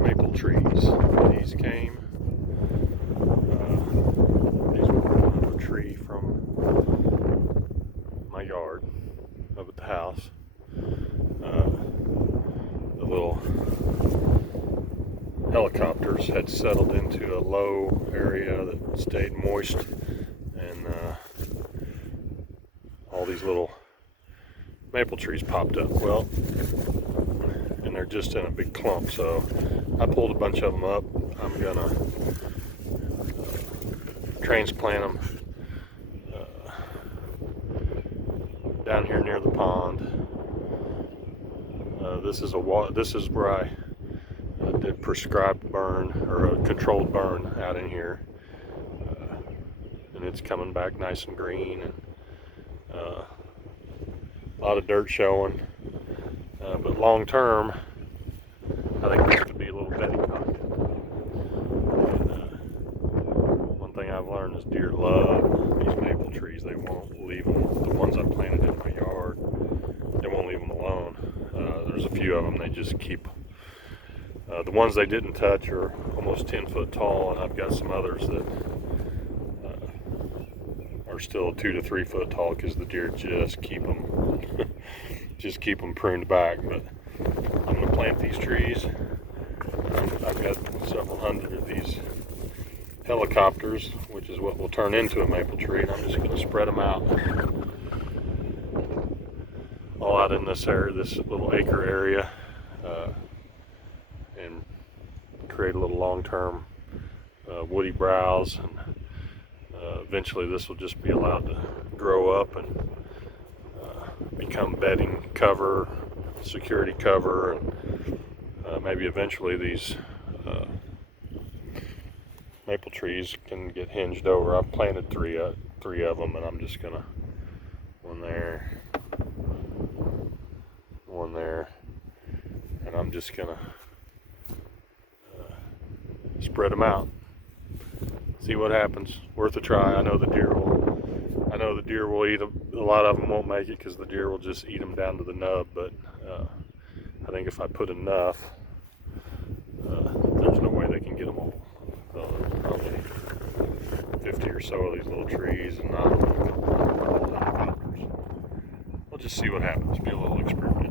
maple trees. These came. These were a tree from my yard up at the house. The little helicopters had settled into a low area that stayed moist, and all these little maple trees popped up. Well, and they're just in a big clump, so I pulled a bunch of them up. I'm gonna transplant them down here near the pond. This is where I did prescribed burn, or a controlled burn out in here, and it's coming back nice and green, and a lot of dirt showing. But long term, I think this could be a little bedding pocket. And one thing I've learned is deer love these maple trees. They won't leave them. The ones I planted in my yard, they won't leave them alone. There's a few of them they just keep. The ones they didn't touch are almost 10 foot tall, and I've got some others that are still 2 to 3 foot tall because the deer just keep them pruned back. But I'm going to plant these trees. I've got several hundred of these helicopters, which is what will turn into a maple tree, and I'm just going to spread them out all out in this area, this little acre area, and create a little long-term woody browse, and eventually this will just be allowed to grow up and become bedding cover, security cover, and maybe eventually these maple trees can get hinged over. I've planted three of them, and I'm just gonna one there, and I'm just gonna spread them out, see what happens. Worth a try. I know the deer will eat them. A lot of them won't make it because the deer will just eat them down to the nub, but I think if I put enough, there's no way they can get them all. Probably 50 or so of these little trees, and not all helicopters. We'll just see what happens. Be a little experiment.